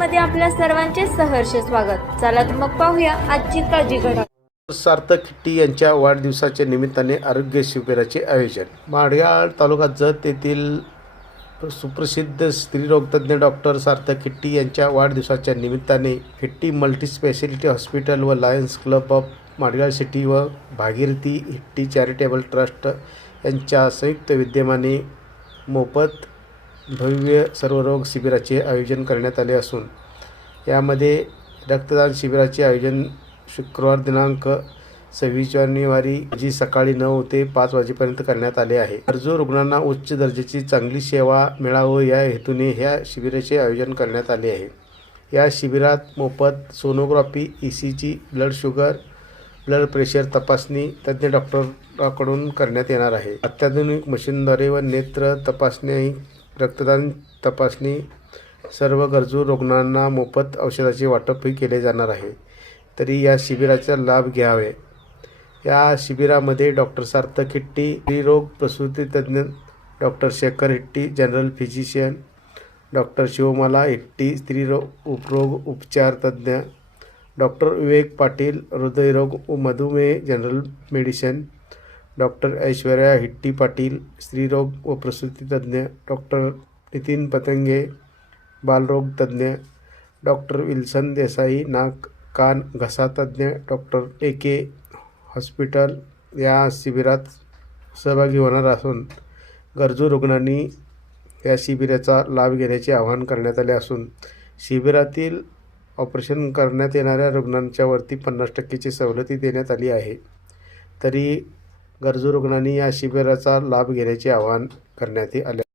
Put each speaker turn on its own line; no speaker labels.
मध्ये आपल्या सर्वांचे सहर्ष स्वागत. चला तर मग पाहूया आजची ताजी घडा
सार्थक किट्टी यांच्या वाढदिवसाच्या निमित्ताने आरोग्य शिबिराचे आयोजन. माडगाळ तालुका जत येथील सुप्रसिद्ध स्त्रीरोगतज्ञ डॉक्टर सार्थक किट्टी यांच्या वाढदिवसाच्या निमित्ताने हिट्टी मल्टीस्पेशालिटी हॉस्पिटल व Lions club of Madgal city व भागीरथी हिट्टी चॅरिटेबल ट्रस्ट यांच्या संयुक्त विद्यमाने मोफत भव्य सर्वरोग शिबिराचे आयोजन करण्यात आले असून यामध्ये रक्तदान शिबिराचे आयोजन शुक्रवार दिनांक सव्वीस जानेवारी जी सकाळी नऊ ते पाच वाजेपर्यंत करण्यात आले आहे. गरजू रुग्णांना उच्च दर्जाची चांगली सेवा मिळावं या हेतूने ह्या शिबिराचे आयोजन करण्यात आले आहे. या शिबिरात मोफत sonography E C G blood sugar blood pressure तपासणी तज्ज्ञ डॉक्टराकडून करण्यात येणार आहे. अत्याधुनिक मशीनद्वारे व नेत्र तपासणी रक्तदान तपासणी सर्व गरजू रुग्णांना मोफत औषधाचे वाटपही केले जाणार आहे. तरी या शिबिराचा लाभ घ्यावे. या शिबिरामध्ये डॉक्टर सार्थक हिट्टी स्त्रीरोग प्रसूतीतज्ञ doctor Shekhar Hitti general physician doctor Shivmala Hitti स्त्रीरोग उपरोग उपचार तज्ज्ञ डॉक्टर विवेक पाटील हृदयरोग मधुमेह general medicine doctor Aishwarya Hitti Patil स्त्रीरोग व प्रसूतीतज्ज्ञ डॉक्टर नितीन पतंगे बालरोग तज्ज्ञ डॉक्टर विल्सन देसाई नाक कान घसा डॉक्टर ए के हॉस्पिटल या शिबिरात सहभागी होणार असून गरजू रुग्णांनी या शिबिराचा लाभ घेण्याचे आवाहन करण्यात आले असून शिबिरातील ऑपरेशन करण्यात येणाऱ्या रुग्णांच्या वरती पन्नास टक्केची सवलती देण्यात आली आहे. तरी गरजू रुग्णांनी या शिबिराचा लाभ घेण्याचे आवाहन करण्यात आले.